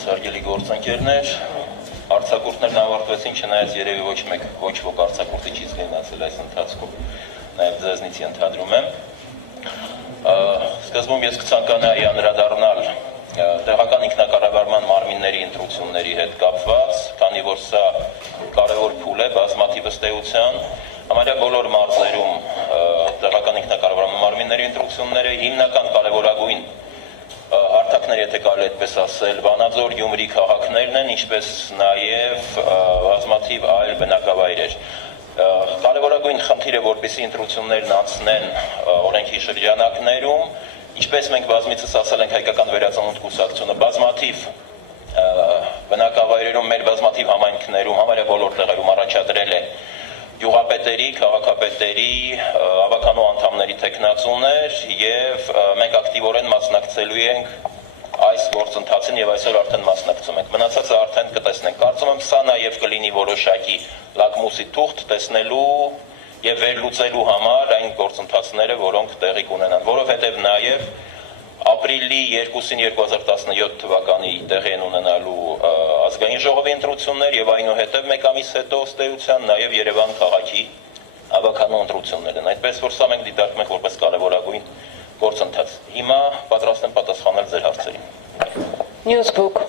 ձեզ հարգելի գործընկերներ, արձակուրդներն ավարտվեցին, չնայած երևի ոչ ոք արձակուրդի չի զգայնացել այս ընթացքում, նաև ձեզնից ենթադրում եմ։ Սկզբում ես կցանկանայի անդրադառնալ տեղական ինքնակառավարման մարմինների ընտրությունների հետ կապված, քանի որ սա կարևոր փուլ է բազմաթիվ ըստեյության, համարյա բոլոր մարզերում տեղական ինքնակառավարման մարմինների ընտրությունները հիմնական կարևորագույն հարթակներ, եթե կարելի այդպես ասել, Վանաձոր, Գյումրի քաղաքներն են, ինչպես նաև բազմաթիվ այլ բնակավայրեր։ Կարևորագույն խնդիրը, որպեսզի ընտրություններն անցնեն օրենքի շրջանակներում, ինչպես մենք բազմիցս ասել ենք հայկական վերածնունդ կուսակցությունը, բազմաթիվ բնակավայրերում, մեր բազմաթիվ համայնքներում, համարյա բոլոր տեղերում առաջադրել է գյուղապետերի, քաղաքապետերի, ավականու անդամների թեկնածուներ եւ մենք ակտիվորեն մասնակցելու ենք այս գործընթացին եւ այսօր արդեն մասնակցում ենք։ Մնացածը արդեն կտեսնենք։ Կարծում եմ սա նաեւ կլինի որոշակի լակմուսի թուղթ տեսնելու եւ վերլուծելու համար այն գործընթացները, որոնք տեղի կունենան, որովհետեւ նաեւ ապրիլի 2-ին 2017 թվականի տեղի են ունենալու ազգային ժողովի ընտրություններ եւ այնուհետեւ մեկ ամիս հետո ըստեյության նաեւ Երևան քաղաքի ավականու ընտրություններ են։ Այդպես որ սա մենք դիտարկում ենք որպես կարևորագույն գործընթաց։ Հիմա պատրաստ եմ պատասխանել ձեր հարցերին։ Newsbook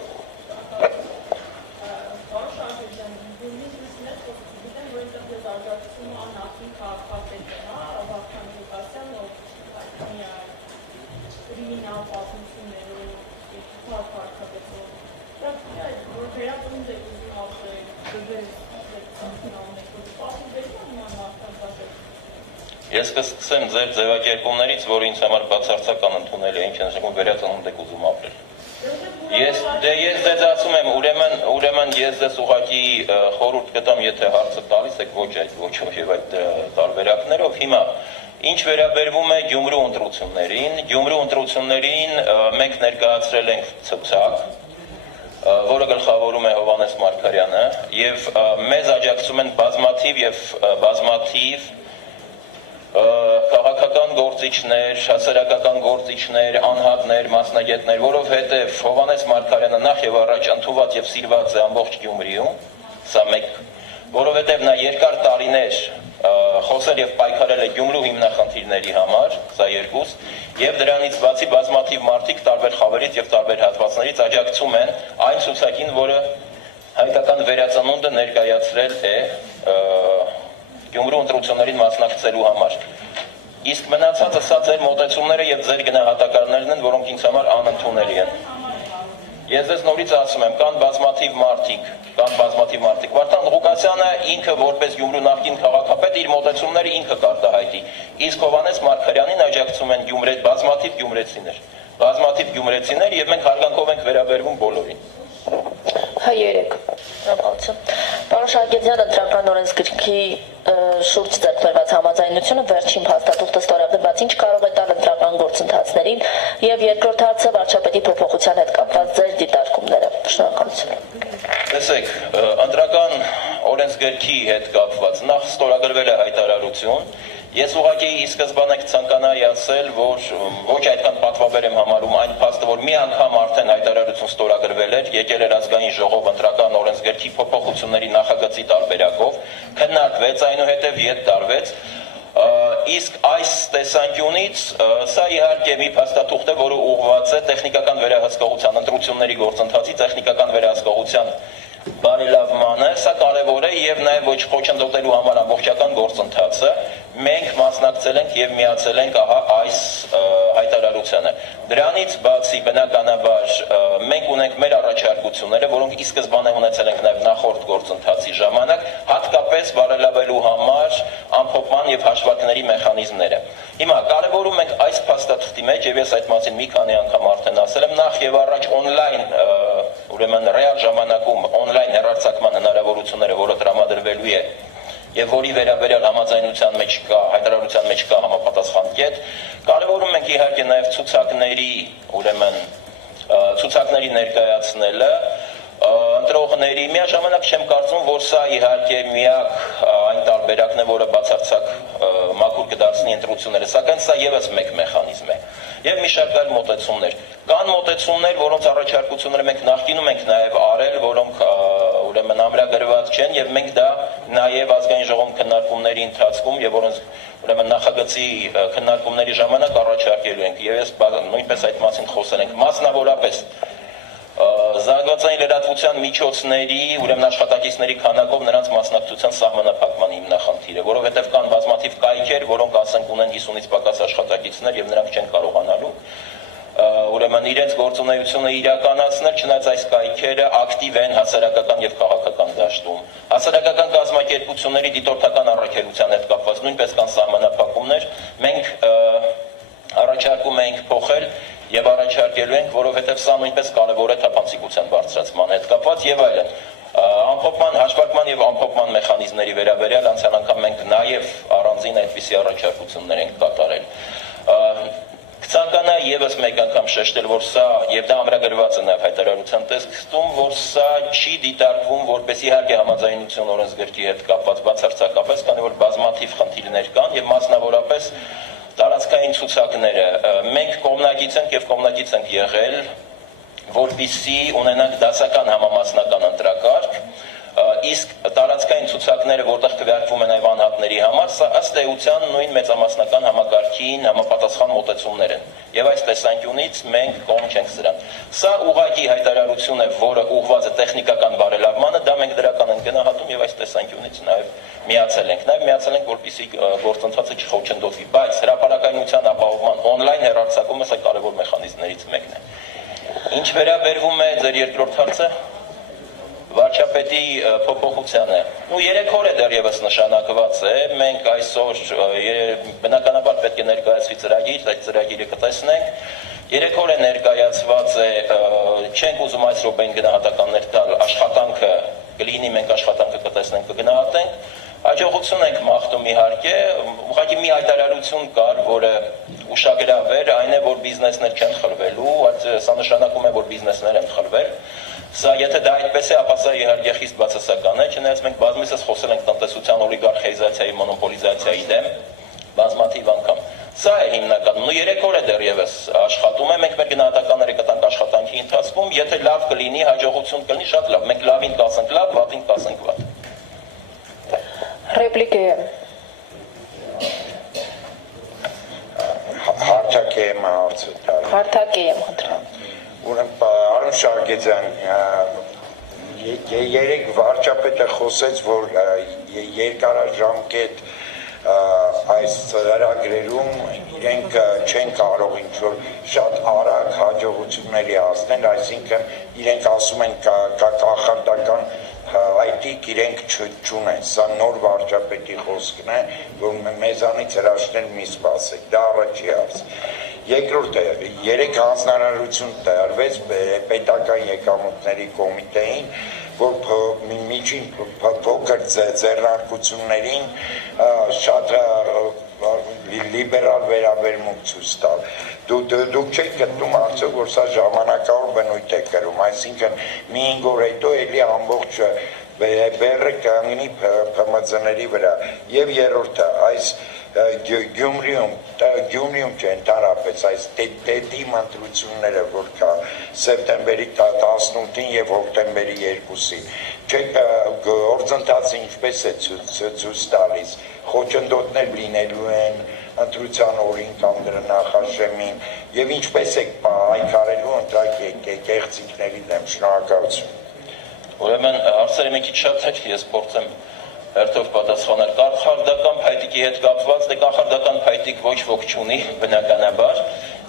Ես կսկսեմ ձեր ձևակերպումներից, որ ինձ համար բացարձական ընդունել է, ինչ է նշանակում վերածնունդ եք ուզում ապրել։ Ես ձեզ ասում եմ, ուրեմն ես ձեզ ուղղակի խորհուրդ կտամ, եթե հարցը տալիս եք ոչ այդ ոչով եւ այդ տարբերակներով։ Հիմա ինչ վերաբերվում է Գյումրու ընտրություններին մենք ներկայացրել ենք ցուցակ, որը գլխավորում է Հովհաննես Մարգարյանը եւ մեզ աջակցում են բազմաթիվ քաղաքական գործիչներ, հասարակական գործիչներ, անհատներ, մասնագետներ, որովհետև Հովհաննես Մարգարյանը նախ եւ առաջ ընդունված եւ սիրված է ամբողջ Գյումրիում, սա մեկ, որովհետև նա երկար տարիներ խոսել եւ պայքարել է Գյումրու հիմնախնդիրների համար, սա երկուս, եւ դրանից բացի բազմաթիվ մարդիկ տարբեր խավերից եւ տարբեր հատվածներից աջակցում են այն ցուցակին, որը հայկական վերածնունդը ներկայացրել է Գյումրու ընտրություններին մասնակցելու համար։ Իսկ մնացածը սա ձեր մոտեցումները եւ ձեր գնահատականներն են, որոնք ինձ համար անընդունելի են։ Ես ձեզ նորից ասում եմ, կան բազմաթիվ մարդիկ։ Վարդան Ղուկասյանը ինքը որպես Գյումրու նախկին քաղաքապետ իր մոտեցումները ինքը կարտահայտի։ Իսկ Հովհաննես Մարգարյանին աջակցում են բազմաթիվ գյումրեցիներ եւ մենք հարգանքով ենք վերաբերվում բոլորին։ Հայերեք Պարոն Շարգեդյանը դրական օրենսգրքի շուրջ ձեռքբերված համաձայնությունը վերջին փաստաթուղթը ստորագրված ինչ կարող է տալ ընտրական գործընթացներին եւ երկրորդ հարցը վարչապետի փոփոխության հետ կապված ձեր դիտարկումները։ Շնորհակալություն։ Տեսեք, ընտրական օրենսգրքի հետ կապված նախ ստորագրվել է հայտարարություն։ Ես ուղղակի ի սկզբանե կցանկանայի ասել, որ ոչ այդքան պատվաբեր եմ համարում այն փաստը, որ մի անգամ արդեն հայտարարություն ստորագրվել էր, եկել էր ազգային ժողով ընտրական օրենսգրքի փոփոխությունների նախագծի տարբերակով, քննարկվեց, այնուհետև ետ տարվեց, իսկ այս տեսանկյունից սա իհարկե մի փաստաթուղթ է, որը ուղղված է տեխնիկական վերահսկողության, ընտրությունների գործընթացի տեխնիկական վերահսկողության բարելավմանը, սա կարևոր է եւ նաեւ ոչ խոչընդոտելու համար ամբողջական գործընթացը մենք մասնակցել ենք եւ միացել ենք այս հայտարարությանը։ Դրանից բացի բնականաբար մենք ունենք մեր առաջարկությունները, որոնք ի սկզբանե ունեցել ենք նաեւ նախորդ գործընթացի ժամանակ, հատկապես բարելավելու համար ամփոփման եւ հաշվարկների մեխանիզմները։ Հիմա կարևորում ենք այս փաստաթղթի մեջ եւ ես այդ մասին մի քանի անգամ արդեն ասել եմ, նախ եւ առաջ on-line, ուրեմն ռեալ ժամանակում on-line հեռարձակման հնարավորությունները, որը տրամադրվելու է եւ որի վերաբերյալ համաձայնության մեջ կա, հայտարարության մեջ կա համապատասխան կետ, կարևորում ենք իհարկե նաեւ ցուցակների ներկայացնելը, ընտրողների միաժամանակ չեմ կարծում, որ սա իհարկե միակ այն տարբերակն է, որը բացարձակ մաքուր կդարձնի ընտրությունները, սակայն սա եւս մեկ մեխանիզմ է։ Եվ մի շարք այլ մոտեցումներ։ Կան մոտեցումներ, որոնց առաջարկությունները մենք նախկինում ենք նաև արել, որոնք ուրեմն ամրագրված չեն եւ մենք դա նաև ազգային ժողովում քննարկումների ընթացքում եւ որոնց ուրեմն նախագծի քննարկումների ժամանակ առաջարկելու ենք եւ ես նույնպես այդ մասին խոսել ենք մասնավորապես զանգվածային լրատվության միջոցների, ուրեմն աշխատակիցների քանակով նրանց մասնակցության սահմանափակման հիմնախնդիրը, որովհետև կան բազմաթիվ կայքեր, որոնք ասենք ունեն 50-ից պակաս աշխատակիցներ եւ նրանք չեն կարողանալու ուրեմն իրենց գործունեությունը իրականացնել, չնայած այս կայքերը ակտիվ են հասարակական եւ քաղաքական դաշտում։ Հասարակական կազմակերպությունների դիտորդական առաքելության հետ կապված նույնպես կան սահմանափակումներ, մենք առաջարկում ենք փոխել եւ առաջարկելու ենք, որովհետեւ սա նույնպես կարեւոր է թափանցիկության բարձրացման հետ կապված եւ այլն։ Ամփոփման, հաշվարկման եւ ամփոփման մեխանիզմների վերաբերյալ անցյալ անգամ մենք նաեւ առանձին այդպիսի առաջարկություններ ենք կատարել։ Կցանկանա եւս մեկ անգամ շեշտել, որ սա եւ դա ամրագրված է նաեւ հայտարարության տեքստում, որ սա չի դիտարկվում որպես իհարկե համաձայնություն օրենսգրքի հետ կապված բացարձակապես, քանի որ բազմաթիվ խնդիրներ կան եւ մասնավորապես տարածքային ցուցակները մենք կողմնակից ենք եւ կողմնակից ենք եղել, որպեսզի ունենանք դասական համամասնական ընտրակարգ, իսկ տարածքային ցուցակները, որտեղ քվեարկվում են այլ անհատների համար, սա ըստ էության նույն մեծամասնական համակարգին համապատասխան մոտեցումներ են։ Եվ այս տեսանկյունից մենք կողմ չենք սրան։ Սա ուղղակի հայտարարություն է, որը ուղղված է տեխնիկական բարելավմանը, դա մենք դրական ենք գնահատում եւ այս տեսանկյունից նաեւ միացել ենք, որպեսզի գործընթացը չխոչընդոտվի, բայց հրապարակայնության ապահովման on-line հեռարձակումը սա կարևոր մեխանիզմներից մեկն է։ Ինչ վերաբերվում է ձեր երկրորդ հարցը, վարչապետի փոփոխությանը։ 3 օր է դեռևս նշանակված է, մենք այսօր բնականաբար պետք է ներկայացվի ծրագիր, այդ ծրագիրը կտեսնենք։ 3 օր է ներկայացված է, չենք ուզում այս րոպեին գնահատականներ տալ, աշխատանքը կլինի, մենք աշխատանքը կտեսնենք, կգնահատենք։ Հաջողություն ենք մաղթում իհարկե, ուղղակի մի հայտարարություն կար, որը ուշագրավ էր, այն է, որ բիզնեսներ չեն խլվելու, սա նշանակում է, որ բիզնեսներ են խլվել։ Սա եթե դա այդպես է, ապա սա իհարկե խիստ բացասական է, չնայած մենք բազմիցս խոսել ենք տնտեսության օլիգարխիզացիայի, մոնոպոլիզացիայի դեմ, բազմաթիվ անգամ։ Սա է հիմնականում, 3 օր է դեռևս աշխատում է, մենք մեր գնահատականները կտանք աշխատանքի ընթացքում, եթե լավ կլինի, հաջողություն կլինի, շատ լավ, մենք լավին կասենք լավ, վատին կասենք վատ։ Ռեպլիկե Հարթակ եմ հարցը տալ։ Հարթակ եմ խնդրում։ Ուրեմն Արոն Շարգեզյան, երեք վարչապետը խոսեց, որ երկարաժամկետ այս ծրագրերում իրենք չեն կարող ինչ-որ շատ արագ հաջողությունների հասնել, այսինքն իրենք ասում են կախարդական հայտիկ իրենք չունեն, սա նոր վարչապետի խոսքն է, որ մեզանից հրաշքներ մի սպասեք, դա առաջի հարց։ Երկրորդը, 3 հանձնարարություն տրվեց պետական եկամուտների կոմիտեին, որ միջին փոքր ձեռնարկություններին շատ լիբերալ վերաբերմունք ցույց տալ։ Դուք չեք գտնում արդյոք, որ սա ժամանակավոր բնույթ է կրում, այսինքն մի 5 օր հետո էլի ամբողջ բեռը կանգնի ՓՄԶ-ների վրա։ Եվ երրորդը, այս Գյումրիում չէ ընդհանրապես այս տետի մընտրությունները, որ կա սեպտեմբերի 18-ին եւ հոկտեմբերի 2-ին, չեք գործընթացը ինչպես է ցույց տալիս, խոչընդոտներ լինելու են ընտրության օրին կամ դրա նախաշեմին եւ ինչպես է պայքարելու ընտրակ կեղծիքների դեմ։ Շնորհակալություն։ Ուրեմն հարցերը մի քիչ շատ է, ես փորձեմ հերթով պատասխանել։ Կախարդական փայտիկի հետ կապված, կախարդական փայտիկ ոչ ոք չունի, բնականաբար,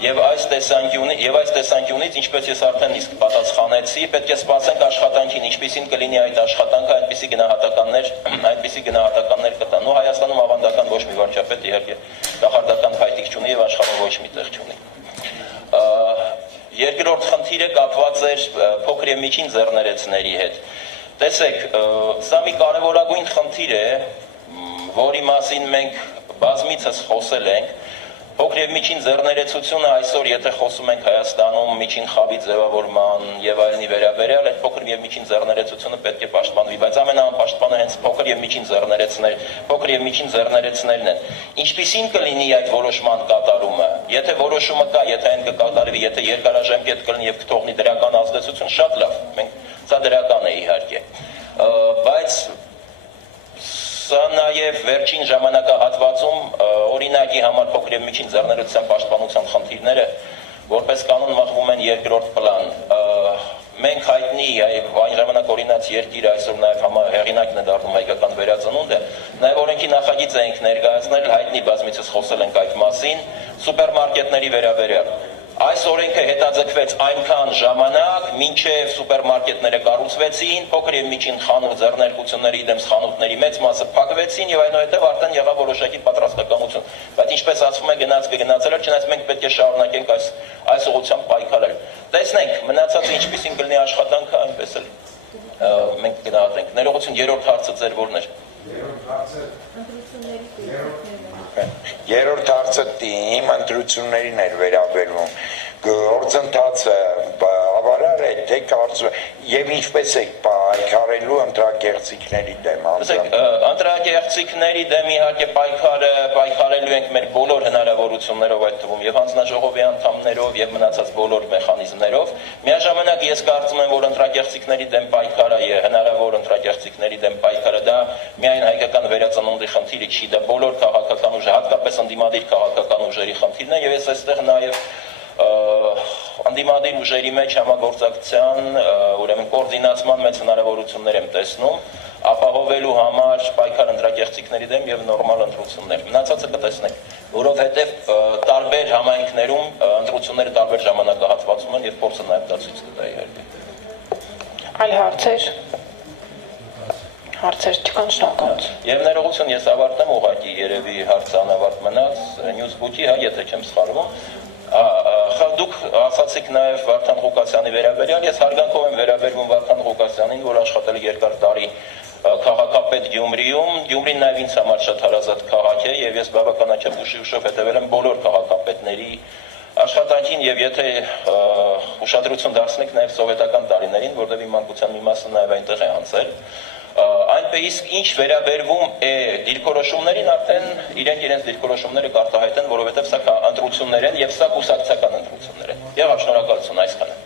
եւ այս տեսանկյունից, ինչպես ես արդեն իսկ պատասխանեցի, պետք է սպասենք աշխատանքին, ինչպիսին կլինի այդ աշխատանքը, այդպիսի գնահատականներ կտան։ Ու Հայաստանում ավանդական ոչ մի վարչապետ իհարկե կախարդական փայտիկ չունի եւ աշխարհում ոչ մի տեղ չունի։ Երկրորդ խնդիրը կապված էր փոքր եւ միջին ձեռներեցների հետ։ Տեսեք, սա մի կարևորագույն խնդիր է, որի մասին մենք բազմիցս խոսել ենք։ Փոքր եւ միջին ձեռներեցությունը այսօր, եթե խոսում ենք Հայաստանում միջին խավի ձևավորման եւ այլնի վերաբերյալ, այդ փոքր փոքր եւ միջին ձեռներեցությունը պետք է պաշտպանվի, բայց ամենաանպաշտպանը հենց փոքր եւ միջին ձեռներեցներն են։ Ինչպիսին կլինի այդ որոշման կատարումը, եթե որոշումը կա, եթե այն կկատարվի, եթե երկարաժամկետ կլինի եւ կթողնի դրական ազդեցություն, շատ լավ, մենք սա դրական է իհարկե, բայց սա նաև վերջին ժամանակահատվածում օրինակի համար փոքր եւ միջին ձեռներեցության պաշտպանության խնդիրները որպես կանոն մղվում են երկրորդ պլան։ Մենք հայտնի այն ժամանակ օրինաց երկիր այսօր նաև հեղինակն է դառնում հայկական վերածնունդը, նաև օրենքի նախագիծ էինք ներկայացնել, հայտնի բազմիցս խոսել ենք այդ մասին, սուպերմարկետների վերաբերյալ։ Այս օրենքը հետաձգվեց այնքան ժամանակ, մինչև սուպերմարկետները կառուցվեցին, փոքր եւ միջին խանութ ձեռնարկությունների դեմ խանութների մեծ մասը փակվեցին եւ այնուհետեւ արդեն եղավ որոշակի պատրաստակամություն։ Բայց ինչպես ասվում է, գնացել է, չնայած մենք պետք է շարունակենք այս ուղղությամբ պայքարել։ Տեսնենք, մնացածը ինչպիսին կլինի աշխատանքը, այնպես էլ մենք գնահատենք։ Ներողություն, երրորդ հարցը ձեր որն էր։ Երրորդ հարցը իմ ընտրություններին էր վերաբերվում, գործընթացը բավարար է, թե կարծում եւ ինչպես է պայքարելու ընտրակեղծիքների դեմ։ Ընտրակեղծիքների դեմ իհարկե պայքարելու ենք մեր բոլոր հնարավորություններով, այդ թվում եւ հանձնաժողովի անդամներով եւ մնացած բոլոր մեխանիզմներով։ Միաժամանակ ես կարծում եմ, որ ընտրակեղծիքների դեմ պայքարը եւ հնարավոր ընտրակեղծիքների դեմ պայքարը դա միայն հայկական վերածնունդի խնդիրը չի, դա բոլոր քաղաքական ուժերի, հատկապես ընդդիմադիր քաղաքական ուժերի խնդիրն է եւ ես այստեղ նաեւ ընդդիմադիր ուժերի մեջ համագործակցության, ուրեմն կոորդինացման մեծ հնարավորություններ եմ տեսնում, ապահովելու համար պայքար ընտրակեղծիքների դեմ եւ նորմալ ընտրություններ։ Մնացածը կտեսնենք, որովհետեւ տարբեր համայնքներում ընտրությունները տարբեր ժամանակահատվածում են եւ փորձը նաեւ դա ցույց կտա իհարկե։ Այլ հարցեր չկան, շնորհակալություն։ Եվ ներողություն, ես ավարտեմ ուղղակի երևի հարցը անավարտ մնաց, Newsbook-ի, եթե չեմ սխալվում։ Դուք ասացիք նաև Վարդան Ղուկասյանի վերաբերյալ, ես հարգանքով եմ վերաբերվում Վարդան Ղուկասյանին, որ աշխատել է երկար տարի քաղաքապետ Գյումրիում, Գյումրին նաև ինձ համար շատ հարազատ քաղաք է եւ ես բավականաչափ ուշիվ հետևել եմ բոլոր քաղաքապետների աշխատանքին եւ եթե ուշադրություն դարձնենք նաև սովետական տարիներին, որտեղ իմ մանկության մի մասը նաև այնտեղ է անցել, այնպես ինչ վերաբերվում է դիրքորոշումներին, արդեն իրենց դիրքորոշումները կարտահայտեն, որովհետև սա ընտրություններ են եւ սա կուսակցական ընտրություններ են։ Եվ շնորհակալություն այսքանը։